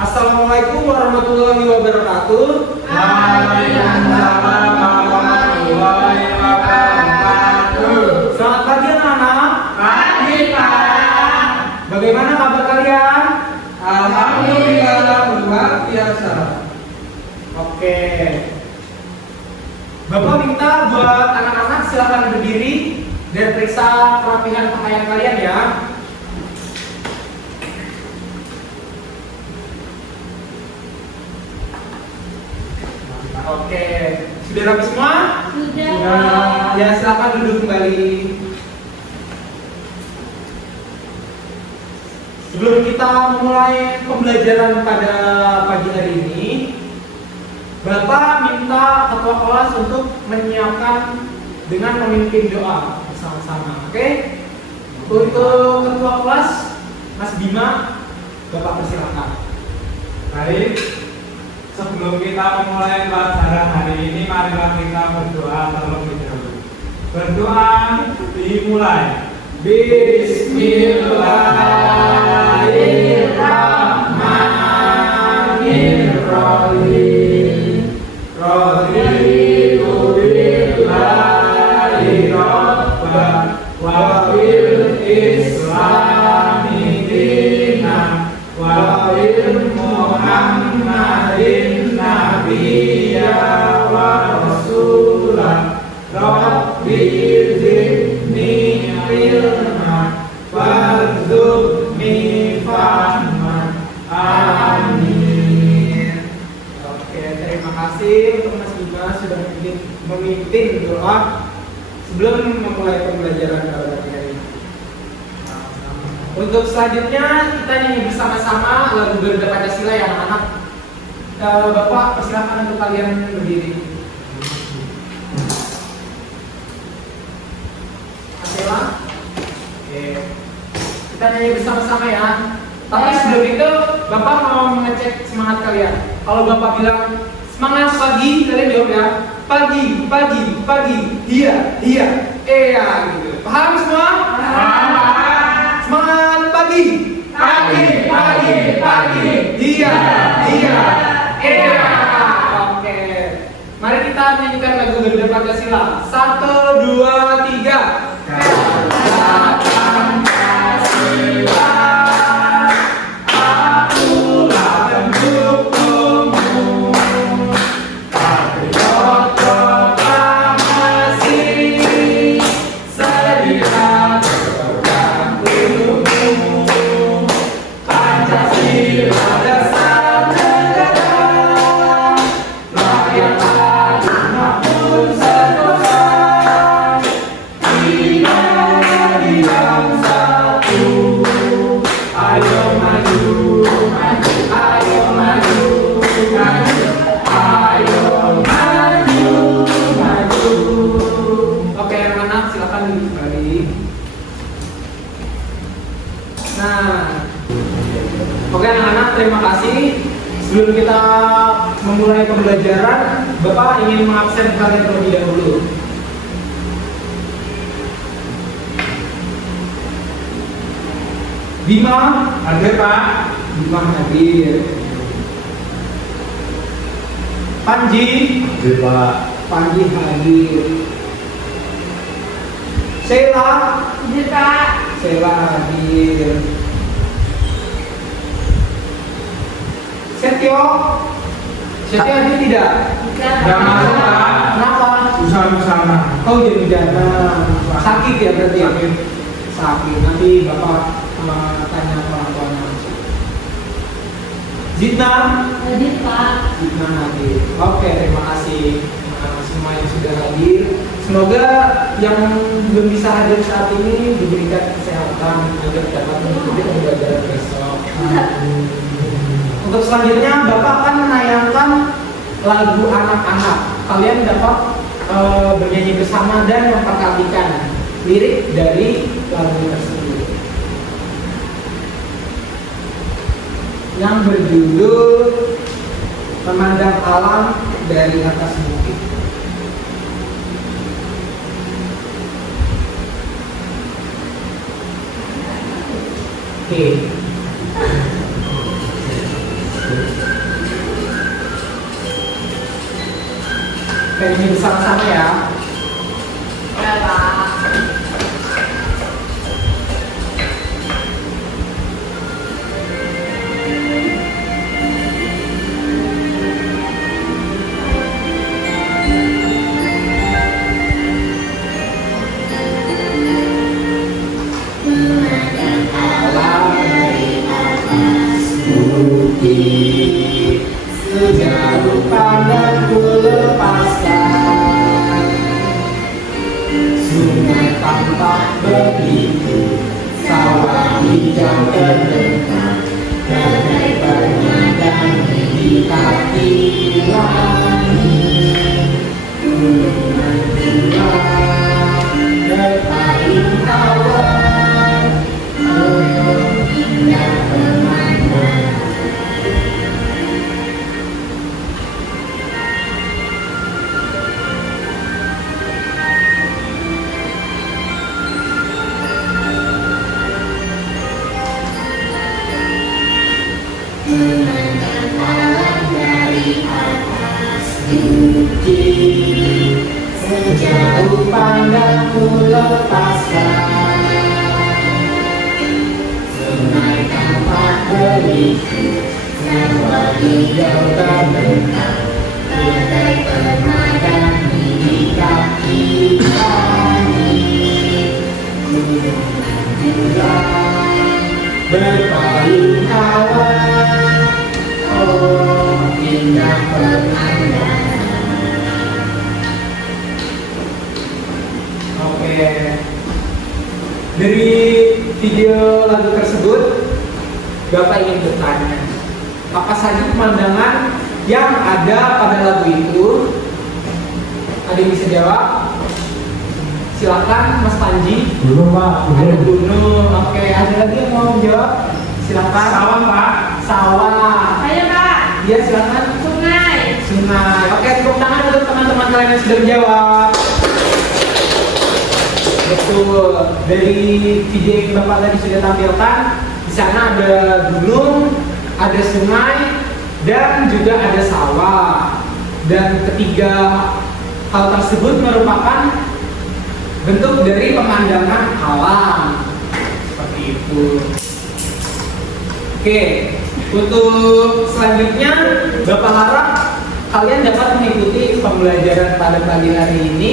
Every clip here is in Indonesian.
Assalamualaikum warahmatullahi wabarakatuh. Waalaikumsalam warahmatullahi wabarakatuh. Selamat pagi anak-anak. Pagi Pak. Bagaimana kabar kalian? Alhamdulillah luar biasa. Oke. Bapak minta buat anak-anak silakan berdiri dan periksa kerapihan pakaian kalian ya. Oke, sudah rapi semua? Sudah. Ya, silakan duduk kembali. Sebelum kita memulai pembelajaran pada pagi hari ini, Bapak minta ketua kelas untuk menyiapkan dengan memimpin doa bersama-sama. Oke? Untuk ketua kelas, Mas Bima, Bapak persilakan. Baik. Sebelum kita memulai pelajaran hari ini, marilah kita berdoa terlebih dahulu. Berdoa dimulai. Bismillahirrahmanirrahim. Raditu billahi rabban wa bil islami dinan wa bil Muhammadin nabiyya wa rasulah. Rabbi zidni ilman warzuqni fahman. Amin. Oke, terima kasih untuk Mas Bima sudah memimpin doa sebelum memulai pembelajaran pada pagi hari ini. Untuk selanjutnya kita nyanyi bersama-sama lagu Garuda Pancasila ya anak-anak. Bapak persilakan untuk kalian berdiri. Asela. Oke. Kita nyanyi bersama-sama ya. Tapi sebelum itu Bapak mau mengecek semangat kalian. Kalau Bapak bilang semangat pagi, kalian jawab ya. Pagi, pagi, pagi. Iya, iya. Iya gitu. Paham semua? Semangat pagi. Pagi, pagi, pagi. Iya, iya. Iya. Oke. Mari kita nyanyikan lagu Garuda Pancasila. 1, 2, 3. Garuda Pancasila, akulah pendukungmu. Patriot proklamasi, sedia berpegang teguhmu. Pancasila dasar negara, rakyat adil makmur sentosa. Diam satu, ayo maju, maju, ayo maju, maju, ayo maju, maju. Oke, anak-anak silakan duduk kembali. Nah, oke anak-anak, terima kasih. Sebelum kita memulai pembelajaran, Bapak ingin mengabsen kalian terlebih dahulu. Bima, Hadir Pak. Bima hadir. Panji, Hadir Pak. Panji hadir. Sheila, Hadir Pak. Sheila hadir. Setio, Setio hadir tidak? Jangan masuk Pak. Kenapa? Usah-usah. Kau jadi hujanan. Sakit ya berarti ya? Sakit. Sakit. Nanti Bapak tanya ke orang tuanya. Zidna, Hadir Pak. Zidna hadir. Oke, terima kasih semua yang sudah hadir. Semoga yang belum bisa hadir saat ini diberikan kesehatan agar dapat mengikuti pembelajaran besok. Untuk selanjutnya Bapak akan menayangkan lagu anak-anak. Kalian dapat bernyanyi bersama dan memperhatikan lirik dari lagu tersebut yang berjudul Memandang Alam dari Atas Bukit. Oke. ini bersama-sama ya. Ya, Pak. Sejauh pandang ku lepaskan, sungai tampak begitu, sawah hijau terbentang, bagai pemandangan di hati langit. Gunung menjulang berpaling tawar, oh indah pemandangan. Memandang alam dari atas bukit, sejauh pandangku lepaskan, sungai tampak begitu, sawah hijau terbentang, bagai pemandangan di kaki langit. Gunung menjulang berpaling tawar, oh indah pemandangan. Oke, dari video lagu tersebut Bapak ingin bertanya, apa saja pemandangan yang ada pada lagu itu? Ada yang bisa jawab? Silakan Mas Panji. Belum Pak. Ada gunung. Oke, ada lagi yang mau jawab? Silakan. Sawah Pak. Sawah. Ayo, Pak. Iya, silakan. Sungai. Sungai. Oke, tepuk tangan untuk teman-teman kalian yang sudah menjawab. Betul. Dari video yang Bapak tadi sudah tampilkan, di sana ada gunung, ada sungai, dan juga ada sawah. Dan ketiga hal tersebut merupakan bentuk dari pemandangan alam seperti itu. Oke, untuk selanjutnya Bapak harap kalian dapat mengikuti pembelajaran pada pagi hari ini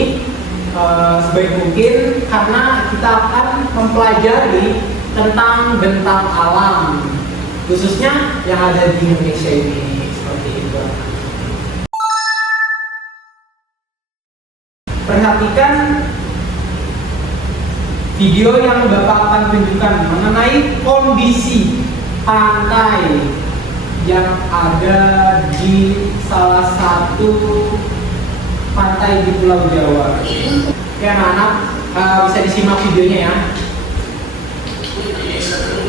sebaik mungkin, karena kita akan mempelajari tentang bentang alam, khususnya yang ada di Indonesia ini, seperti itu. Perhatikan video yang Bapak akan tunjukkan mengenai kondisi pantai yang ada di salah satu pantai di Pulau Jawa. Oke anak-anak, bisa disimak videonya ya.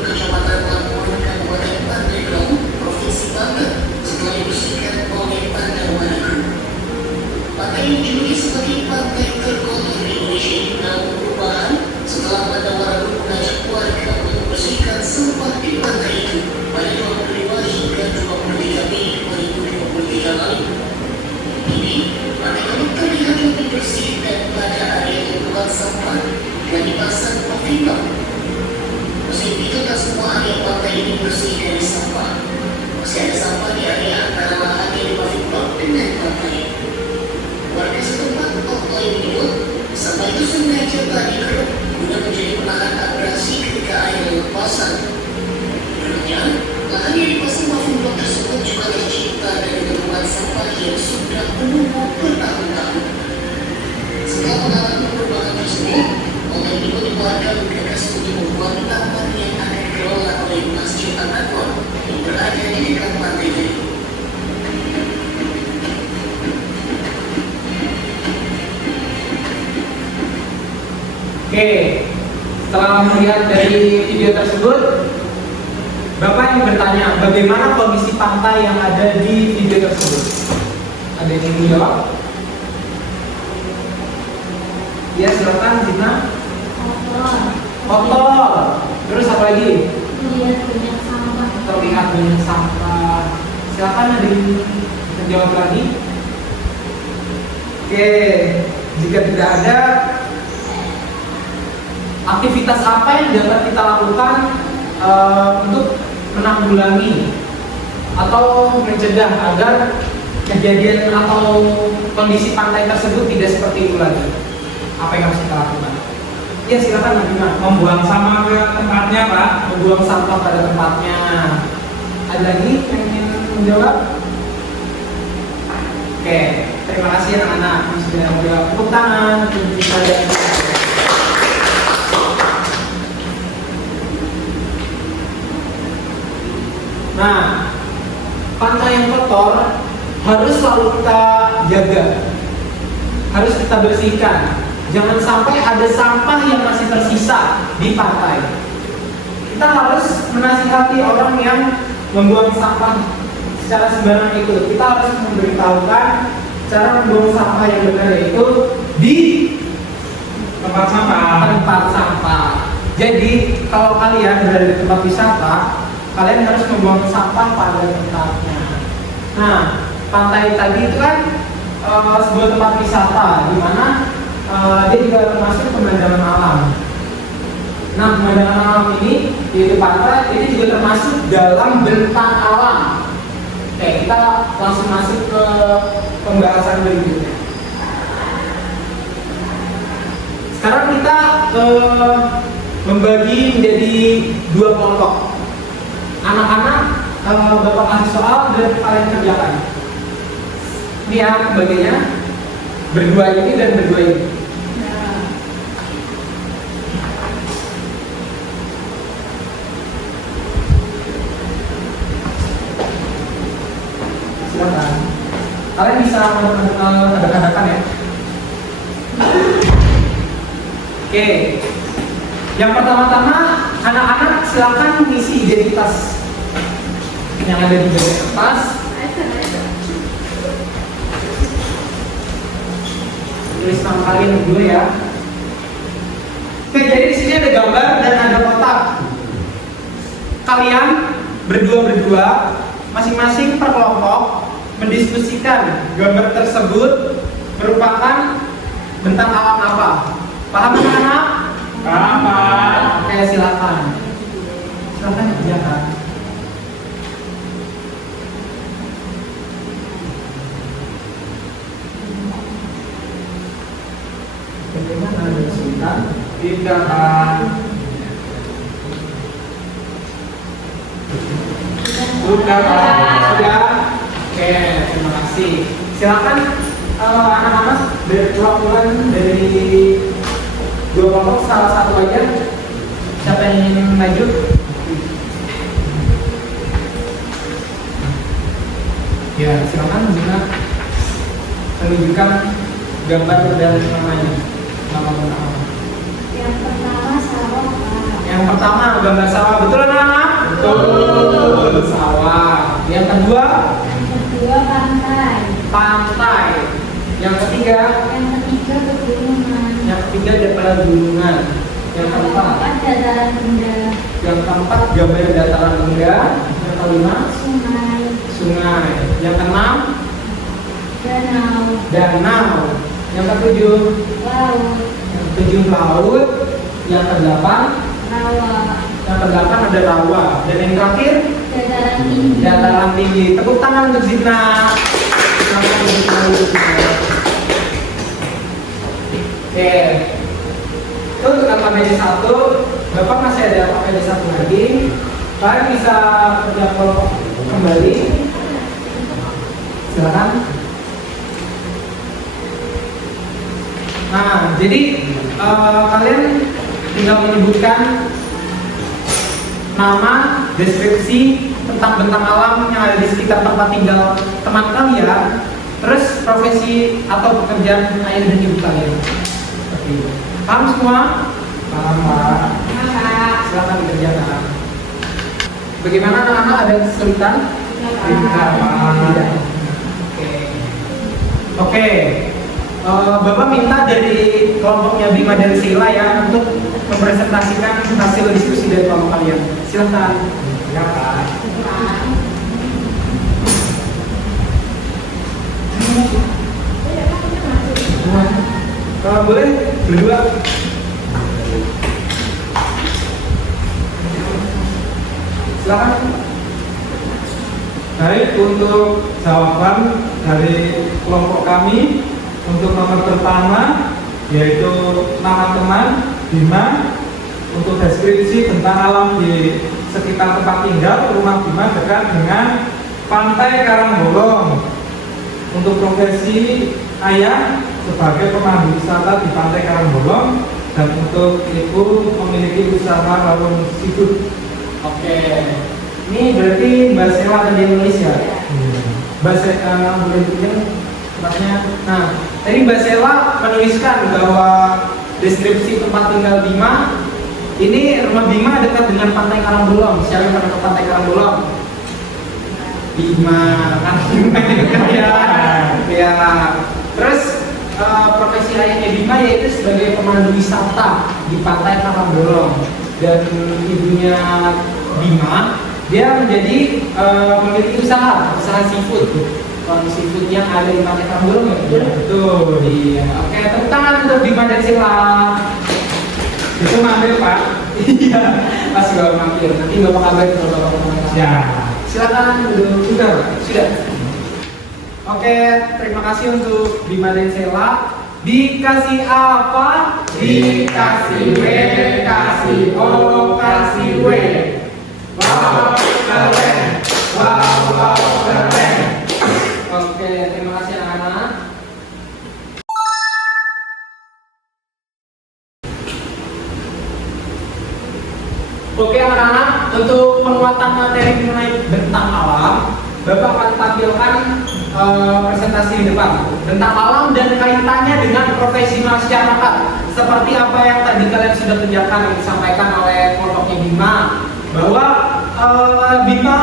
Kecamatan Lampung, Kabupaten Pandeglang, Provinsi Banten, setelah dibersihkan oleh Pantai Group. Pantai ini dijuluki sebagai pantai terkotor di Indonesia ini mengalami perubahan setelah Pantai Group mengajak warga untuk membersihkan sampah di pantai itu pada 25 hingga 23 Mei 2023 lalu. Ini pantai Group terlihat lebih bersih daripada area tumpukan sampah yang dipasang pavilion. Meski begitu, tak semua area pantai ini bersih dari sampah. Masih ada sampah di area antara lahan yang dipavilion dengan pantai. Warga setempat Oktoy menyebut sampah itu sengaja tadi kerup guna menjadi penahan abrasi ketika air laut pasang. Menurutnya, lahan yang dipasang pavilion tersebut juga tercipta dari tumpukan sampah yang sudah menumpuk bertahun-tahun. Setelah mengalami perubahan tersebut, Oktoy menyebut warga bergegas untuk membuat taman yang akan dikelola oleh Masjid Al-Aqsa yang berada di dekat pantai itu. Oke, setelah melihat dari video tersebut, Bapak yang bertanya bagaimana kondisi pantai yang ada di video tersebut. Ada yang ingin jawab? Ya silakan, Zina. Kotor. Kotor. Terus apa lagi? Lihat banyak sampah. Terlihat banyak sampah. Silakan, ada yang bisa jawab lagi? Oke, jika tidak ada, aktivitas apa yang dapat kita lakukan untuk menanggulangi atau mencegah agar kejadian atau kondisi pantai tersebut tidak seperti itu lagi? Apa yang harus kita lakukan? Ya silakan Nabima. Membuang sampah ke tempatnya, Pak. Membuang sampah pada tempatnya. Ada lagi yang ingin menjawab? Oke, terima kasih anak-anak yang sudah menjawab. Tepuk tangan untuk kita dan nah, pantai yang kotor harus selalu kita jaga, harus kita bersihkan. Jangan sampai ada sampah yang masih tersisa di pantai. Kita harus menasihati orang yang membuang sampah secara sembarangan itu. Kita harus memberitahukan cara membuang sampah yang benar, yaitu di Tempat sampah. tempat sampah. Jadi kalau kalian berada di tempat wisata, kalian harus membuang sampah pada tempatnya. Nah, pantai tadi itu kan sebuah tempat wisata di mana dia juga termasuk pemandangan alam. Nah, pemandangan alam ini yaitu pantai, ini juga termasuk dalam bentang alam. Oke, kita langsung masuk ke pembahasan berikutnya. Sekarang kita membagi menjadi dua kelompok. Anak-anak, Bapak kasih soal dan kalian kerjakan. Ini ya pembagiannya, berdua ini dan berdua ini. Silakan. Kalian bisa kadang-kadang ya. Oke. Yang pertama-tama, anak-anak silakan mengisi identitas yang ada di bagian kertas. Tulis nama kalian dulu ya. Oke, jadi di sini ada gambar dan ada kotak. Kalian berdua masing-masing per kelompok mendiskusikan gambar tersebut merupakan bentang alam apa. Paham anak-anak? Paham, Pak. Oke, silakan. Silakan kerjakan. Bagaimana ada kesulitan? Tidak, Pak. Sudah, Pak. Sudah? Oke, terima kasih. Silakan anak-anak berkelompok dari dua kelompok salah satu aja. Siapa yang ingin maju? Ya, silakan menunjukkan gambar dan namanya. Nama benar. Yang pertama sawah, Pak. Yang pertama gambar sawah, betul anak-anak? Betul. Sawah. Yang kedua? Yang kedua pantai. Pantai. Yang ketiga? Yang ketiga pegunungan. Yang ketiga daripada gunungan. Yang keempat? Dataran rendah. Yang keempat gambar dataran rendah. Yang kelima? Sungai. Sungai. Yang keenam? Danau. Danau. Yang ketujuh? Laut. Yang ketujuh laut. Yang kedelapan? Rawa. Yang kedelapan ada rawa. Dan yang terakhir? Dataran tinggi. Dataran tinggi. Tepuk tangan untuk Zidna. Silakan duduk. Oke. Itu untuk KPD 1. Bapak masih ada KPD 1 lagi. Kalian bisa kerja kelompok kembali. Silakan. Nah, jadi kalian tinggal menyebutkan nama, deskripsi tentang bentang alam yang ada di sekitar tempat tinggal teman kalian, terus profesi atau pekerjaan ayah dan ibu kalian. Seperti itu. Paham semua? Paham, Pak. Silakan dikerjakan. Bagaimana anak-anak, ada kesulitan? Tidak, Pak. Tidak. Oke. Bapak minta dari kelompoknya Bima dan Sheila ya untuk mempresentasikan hasil diskusi dari kelompok kalian. Silakan. Ya, Pak. Boleh berdua. Silakan. Baik, untuk jawaban dari kelompok kami untuk nomor pertama yaitu nama teman Bima. Untuk deskripsi tentang alam di sekitar tempat tinggal rumah Bima dekat dengan Pantai Karangbolong. Untuk profesi ayah sebagai pemandu wisata di Pantai Karangbolong, dan untuk ibu memiliki usaha warung seafood. Oke. Ini berarti Mbak Sela tadi yang nulis ya? Mbak Sela boleh tunjuk tempatnya. Nah, tadi Mbak Sela menuliskan bahwa deskripsi tempat tinggal Bima ini, rumah Bima dekat dengan Pantai Karangbolong. Siapa yang pernah ke Pantai Karangbolong? Bima kan ya. Ya. Terus profesi ayahnya Bima yaitu sebagai pemandu wisata di Pantai Karangbolong, dan ibunya Bima dia menjadi memiliki usaha seafood. Seafood yang ada di Pantai Karangbolong ya? Betul. Iya. Oke, tepuk tangan untuk Bima dan Sela. Itu mampir Pak. Iya, pasti bawa mampir. Nanti bapak kabarin kalau bapak kemana. Ya. Silakan duduk. Sudah. Oke, terima kasih untuk Bima dan Sela. Dikasih apa? Dikasih W, kasih O, kasih W. Wow, keren. Wow, keren. Oke, terima kasih anak-anak. Oke anak-anak, untuk penguatan materi mengenai bentang alam, Bapak akan tampilkan presentasi di depan. Bentang alam dan kaitannya dengan profesi masyarakat. Seperti apa yang tadi kalian sudah kerjakan yang disampaikan oleh kelompoknya Bima, bahwa Bima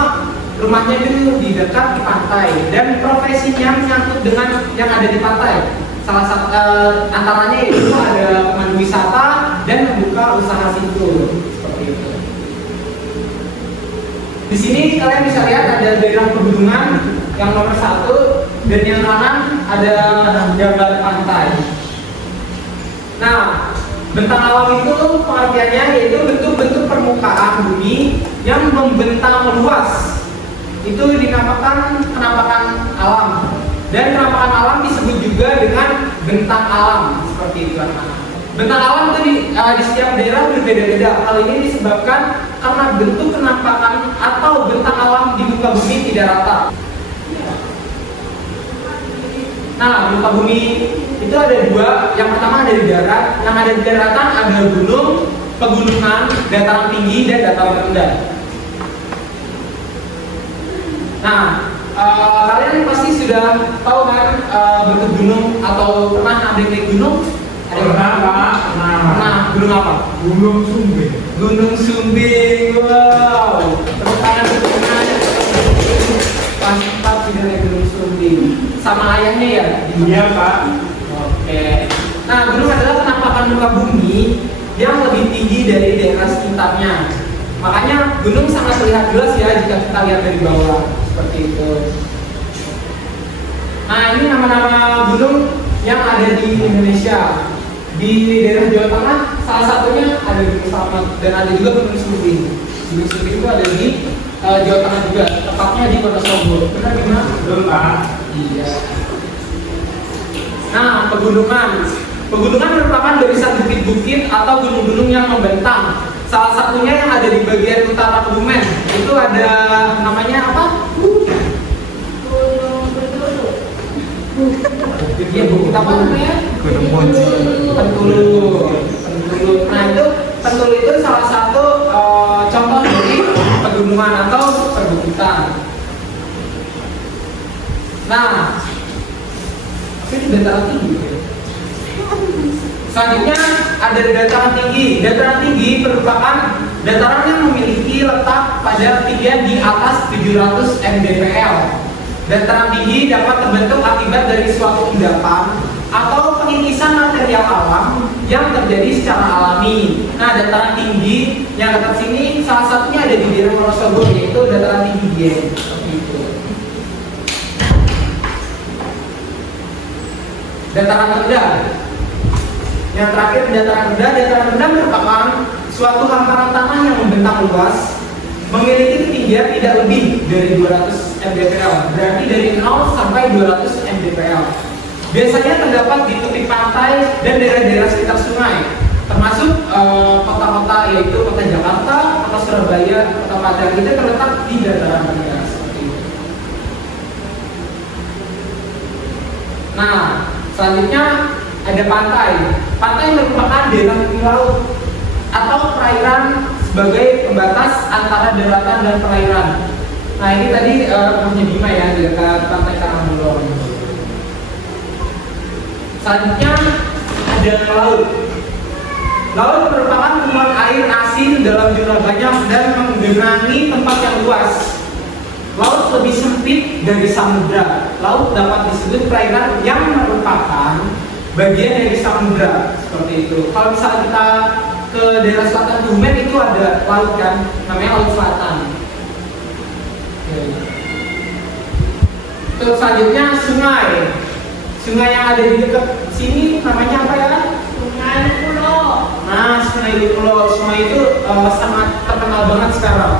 rumahnya itu di dekat di pantai dan profesinya menyangkut dengan yang ada di pantai. Salah satu antaranya itu ada pemandu wisata dan membuka usaha seafood seperti itu. Di sini kalian bisa lihat ada daerah pegunungan yang nomor 1 dan yang kanan ada gambar pantai. Nah, bentang alam itu pengertiannya yaitu bentuk-bentuk permukaan bumi yang membentang meluas. Itu dinamakan penampakan alam. Dan penampakan alam disebut juga dengan bentang alam seperti itu anak-anak. Bentang alam itu di setiap daerah berbeda-beda. Hal ini disebabkan karena bentuk penampakan atau bentang alam di muka bumi tidak rata. Nah, muka bumi itu ada dua. Yang pertama ada di darat. Yang ada di daratan ada gunung, pegunungan, dataran tinggi dan dataran rendah. Nah, kalian pasti sudah tahu kan bentuk gunung atau pernah ada naik gunung? Ada yang Pernah, Pak. Pernah. Gunung apa? Gunung Sumbing. Gunung Sumbing. Wow. Tepuk tangan untuk semuanya. Mantap sudah naik Gunung Sumbing. Sama ayahnya ya? Iya Pak. Oke. Nah, gunung adalah penampakan muka bumi yang lebih tinggi dari daerah sekitarnya. Makanya gunung sangat terlihat jelas ya jika kita lihat dari bawah seperti itu. Nah, ini nama-nama gunung yang ada di Indonesia. Di daerah Jawa Tengah salah satunya ada Gunung Slamet dan ada juga Gunung Sumbing. Gunung Sumbing itu ada di Jawa Tengah juga, tepatnya di Wonosobo. Benar gimana? Betul Pak. Iya. Nah, pegunungan. Pegunungan merupakan barisan bukit-bukit atau gunung-gunung yang membentang. Salah satunya yang ada di bagian utara Kebumen. Itu ada namanya apa? Gunung Berdulu. Iya, bukit apa namanya? Gunung Monci. Pentulu. Nah, itu Pentulu itu salah satu contoh dari pegunungan atau perbukitan. Nah, ini dataran tinggi. Selanjutnya ada dataran tinggi. Dataran tinggi merupakan dataran yang memiliki letak pada ketinggian di atas 700 mdpl. Dataran tinggi dapat terbentuk akibat dari suatu endapan atau pengikisan material alam yang terjadi secara alami. Nah, dataran tinggi yang dekat sini salah satunya ada di daerah Wonosobo, yaitu dataran tinggi Dieng. Seperti itu. Dataran rendah. Yang terakhir dataran rendah. Dataran rendah merupakan suatu hamparan tanah yang membentang luas, memiliki ketinggian tidak lebih dari 200 mdpl, berarti dari 0 sampai 200 mdpl. Biasanya terdapat di tepi pantai dan daerah-daerah sekitar sungai, termasuk kota-kota yaitu kota Jakarta, kota Surabaya, kota Padang itu terletak di dataran rendah seperti itu. Nah, selanjutnya ada pantai. Pantai merupakan daerah tepi laut atau perairan sebagai pembatas antara daratan dan perairan. Nah, ini tadi rumahnya Bima ya, di dekat pantai Karangbulong. Selanjutnya ada laut. Laut merupakan tumbuhan air asin dalam jumlah banyak dan menggenangi tempat yang luas. Laut lebih sempit dari samudra. Laut dapat disebut perairan yang merupakan bagian dari samudra, seperti itu. Kalau misalnya kita ke daerah selatan Kebumen itu ada laut kan, namanya Laut Selatan. Terus selanjutnya sungai. Sungai yang ada di dekat sini namanya apa ya? Sungai Lupulo. Nah, Sungai Lupulo. Sungai itu sangat terkenal banget sekarang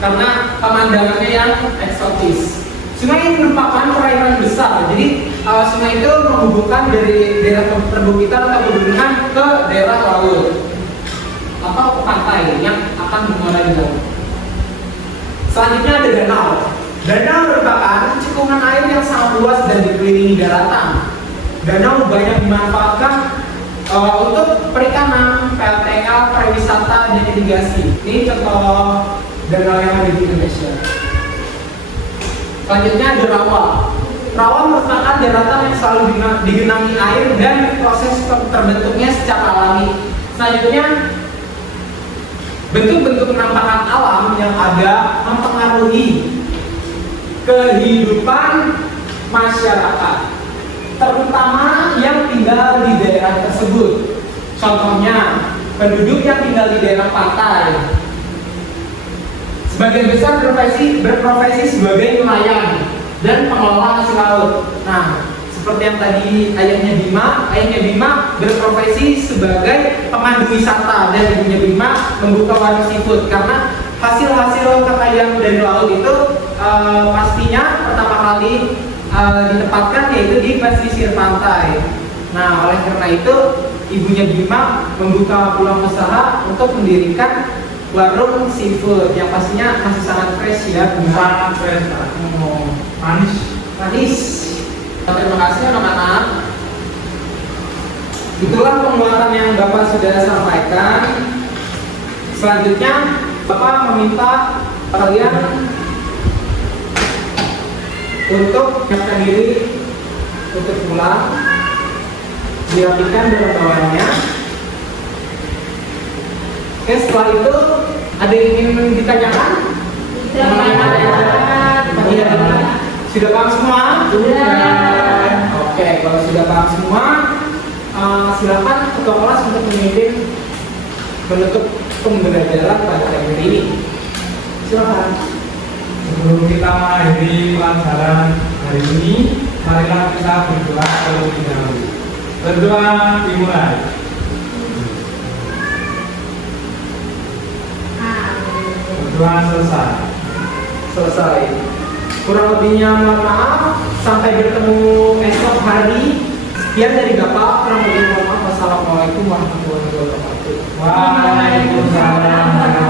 karena pemandangannya yang eksotis. Sungai ini merupakan perairan besar. Jadi sungai itu menghubungkan dari daerah perbukitan atau pegunungan ke daerah laut atau ke pantai yang akan mengarah di laut. Selanjutnya ada danau. Danau merupakan cekungan air yang sangat luas dan dikelilingi daratan. Danau banyak dimanfaatkan untuk perikanan, PLTL, pariwisata, dan irigasi. Ini contoh danau yang ada di Indonesia. Selanjutnya ada rawa. Rawa merupakan daratan yang selalu digenangi air dan proses terbentuknya secara alami. Selanjutnya, bentuk-bentuk penampakan alam yang ada mempengaruhi kehidupan masyarakat, terutama yang tinggal di daerah tersebut. Contohnya, penduduk yang tinggal di daerah pantai sebagian besar berprofesi sebagai nelayan dan pengelola hasil laut. Nah, seperti yang tadi ayahnya Bima berprofesi sebagai pemandu wisata dan ibunya Bima membuka warung seafood karena hasil-hasil kekayaan dari laut itu pastinya pertama kali ditempatkan yaitu di pesisir pantai. Nah, oleh karena itu ibunya Bima membuka peluang usaha untuk mendirikan warung seafood yang pastinya masih sangat fresh ya, Sangat fresh, manis. Terima kasih anak-anak. Itulah penguatan yang Bapak sudah sampaikan. Selanjutnya Bapak meminta kalian untuk menyiapkan diri untuk pulang, dirapikan dalam bawaannya. Oke, setelah itu ada yang ingin ditanyakan? Iya. Sudah paham semua? Sudah. Oke, kalau sudah paham semua, silakan ketua kelas untuk memimpin menutup pembelajaran pada hari ini. Silakan. Sebelum kita mengakhiri pelajaran hari ini, marilah kita berdoa terlebih dahulu. Berdoa dimulai. Berdoa selesai. Kurang lebihnya mohon maaf. Sampai bertemu esok hari. Sekian dari Bapak. Kurang lebihnya mohon maaf. Wassalamualaikum warahmatullahi wabarakatuh. Waalaikumsalam.